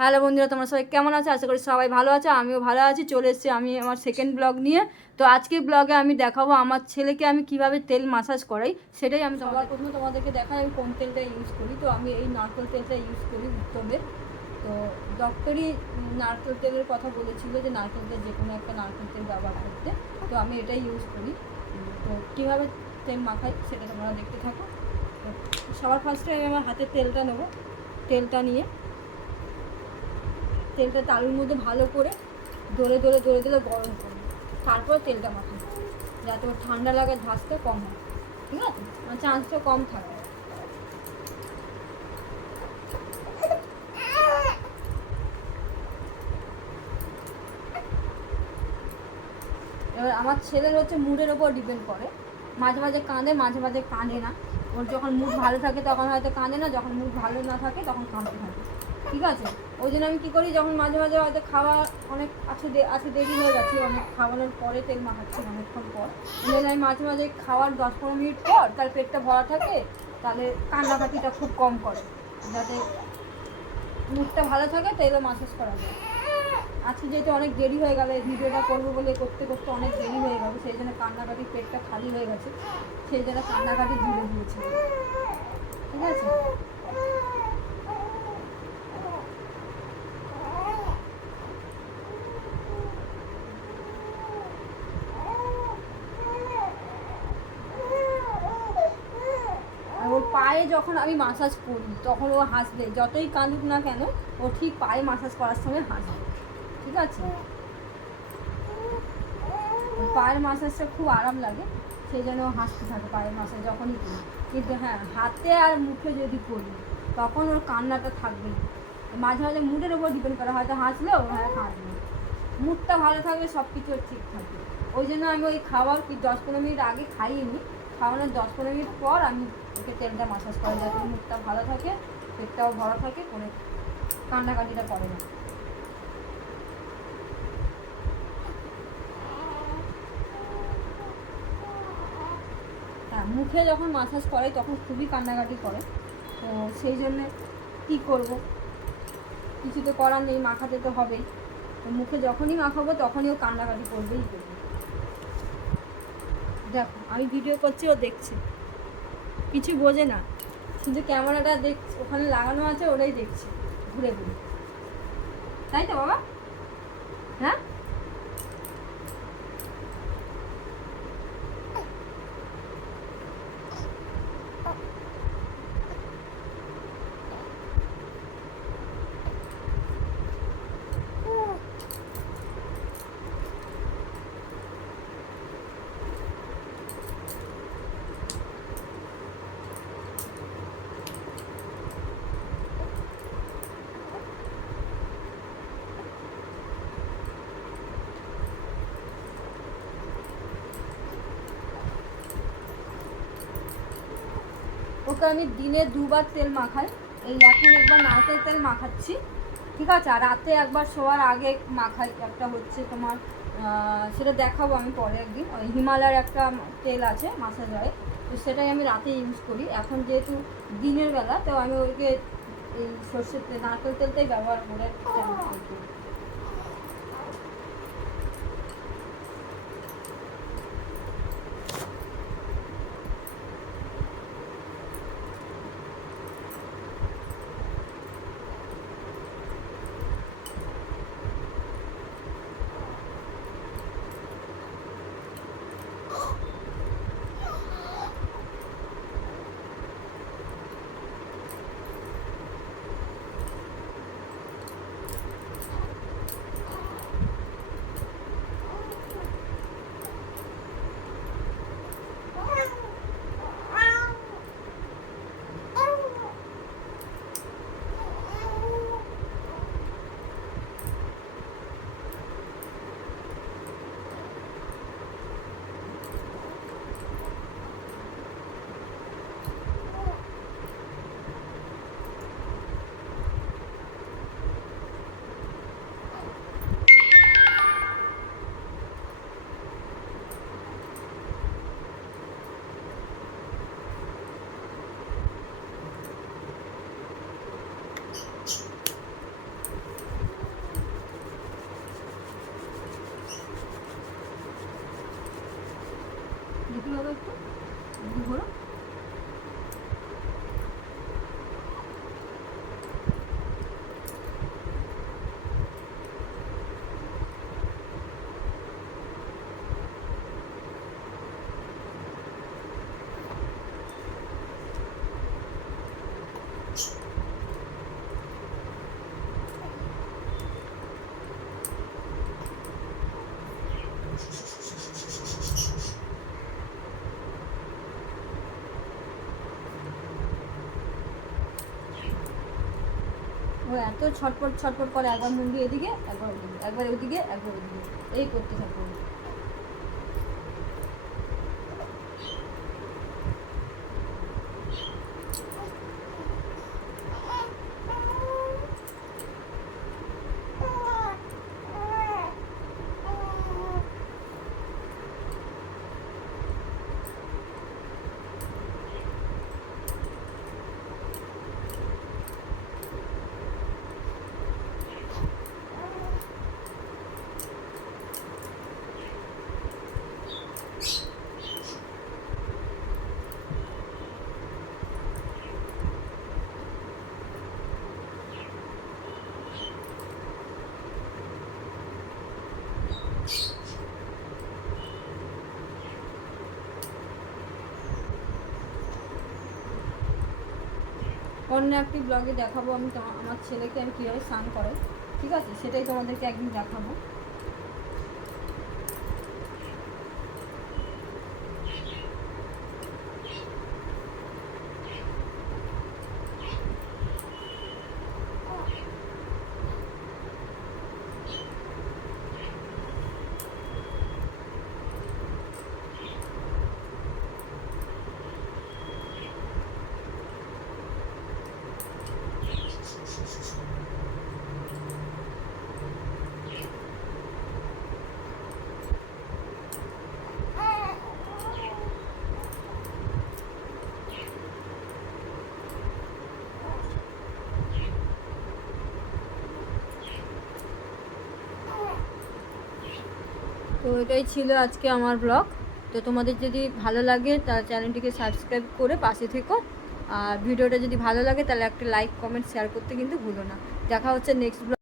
Hello বন্ধুরা, তোমরা সবাই কেমন আছো? আশা করি সবাই ভালো আছো, আমিও ভালো আছি, চলে এসেছি আমি আমার সেকেন্ড ব্লগ নিয়ে। তো আজকের ব্লগে আমি দেখাবো আমার ছেলেকে আমি কীভাবে তেল মাসাজ করাই, সেটাই আমি সবার প্রথমে তোমাদেরকে দেখাই, আমি কোন তেলটা ইউজ করি। তো আমি এই নারকেল তেলটা ইউজ করি উত্তমের তো ডক্টরই নারকেল তেলের কথা বলেছিল যে নারকেল তেল যে কোনো একটা নারকেল তেল ব্যবহার করতে। তো আমি এটাই ইউজ করি। তো কীভাবে তেল মাখাই সেটা তোমরা দেখতে থাকো। সবার ফার্স্টে আমি আমার হাতে তেলটা নেব, তেলটা নিয়ে। তেলটা তালুর মধ্যে ভালো করে দোলে দোলে দোলে দোলে গরম করবে তারপর তেলটা মাখাবো যাতে ওর ঠান্ডা লাগার ঝাঁজটা কম হয়। ঠিক আছে? মানে চান্সটা কম থাকে। এবার আমার ছেলের হচ্ছে মুডের ওপর ডিপেন্ড করে। মাঝে মাঝে কাঁদে, মাঝে মাঝে কাঁদে না। ওর যখন মুড ভালো থাকে, তখন হয়তো কাঁদে না, যখন মুড ভালো না থাকে, তখন কাঁদতে থাকে। ঠিক আছে? ওই জন্য আমি কী করি, যখন মাঝে মাঝে হয়তো খাওয়া অনেক আছে আছে দেরি হয়ে গেছে অনেক খাওয়ানোর পরে তেল মাখাচ্ছি অনেকক্ষণ পর। ওই জন্য আমি মাঝে মাঝে খাওয়ার দশ পনেরো মিনিট পর, তার পেটটা ভরা থাকে, তাহলে কান্নাকাটিটা খুব কম করে। যাতে মুখটা ভালো থাকে তেলে মাসাজ করা যায়। আজকে যেহেতু অনেক দেরি হয়ে গেল ভিডিওটা করব বলে করতে করতে অনেক দেরি হয়ে গেল, সেই জন্য কান্নাকাটি পেটটা খালি হয়ে গেছে, সেই জন্য কান্নাকাটি জুড়ে দিয়েছে ঠিক আছে? পায়ে যখন আমি মাসাজ করি, তখন ও হাসবে, যতই কাঁদুক না কেন, ও ঠিক পায়ে মাসাজ করার সময় হাসবে। ঠিক আছে? পায়ের মাসাজটা খুব আরাম লাগে সেই জন্য হাসতে থাকে পায়ের মাসাজ যখনই করি। কিন্তু হ্যাঁ হাতে আর মুখে যদি করি, তখন ওর কান্নাটা থাকবেই মাঝে মাঝে মুডের ওপর ডিপেন্ড করে, হয়তো হাসলে ও হ্যাঁ কাঁদবে মুডটা ভালো থাকবে সব কিছু ঠিক থাকবে। ওই জন্য আমি ওই খাওয়ার কি দশ পনেরো মিনিট আগে খাইয়ে নিই খাওয়ানোর দশ পনেরো মিনিট পর আমি ওকে তেলটা মাসাজ করি যাতে মুখটা ভালো থাকে, পেটটাও ভরা থাকে, কোনো কান্নাকাটিটা করে না। মুখে যখন মাসাজ করে তখন খুবই কান্নাকাটি করে। তো সেই জন্যে কী করব? কিছু তো করার নেই, মাখাতে তো হবেই। তো মুখে যখনই মাখাবো তখনই ও কান্নাকাটি করবেই করবে। দেখো, আমি ভিডিও করছি, ও দেখছে। কিছু বোঝে না, শুধু ক্যামেরাটা দেখ, ওখানে লাগানো আছে, ওটাই দেখছে। ঘুরে ঘুরে। তাই তো, বাবা? 到。ওকে আমি দিনে দুবার তেল মাখাই। এই এখন একবার নারকেল তেল মাখাচ্ছি। ঠিক আছে? আর রাতে একবার শোয়ার আগে মাখাই। একটা হচ্ছে তোমার সেটা দেখাবো আমি পরে একদিন। ওই হিমালয়ের একটা তেল আছে মাসাজ হয় তো সেটাই আমি রাতে ইউজ করি। এখন যেহেতু দিনের বেলা তো আমি ওইকে এই সর্ষের তেল নারকেল তেলটাই ব্যবহার করে একটু দাদা একটু। ঘোরো এত ছটপট ছটপট করে একবার মুন্ডি এদিকে, একবার ওদিকে একবার ওদিকে একবার ওদিকে। এই করতে থাকবে। অন্য একটি ব্লগে দেখাবো আমি আমার ছেলেকে আমি কীভাবে স্নান করে ঠিক আছে? সেটাই তোমাদেরকে একদিন দেখাবো। তো এটাই ছিল আজকে আমার ব্লগ তো তোমাদের যদি ভালো লাগে তার চ্যানেলটিকে সাবস্ক্রাইব করে পাশে থেকো। আর ভিডিওটা যদি ভালো লাগে, তাহলে একটা লাইক কমেন্ট শেয়ার করতে কিন্তু ভুলো না। দেখা হচ্ছে নেক্সট ব্লগ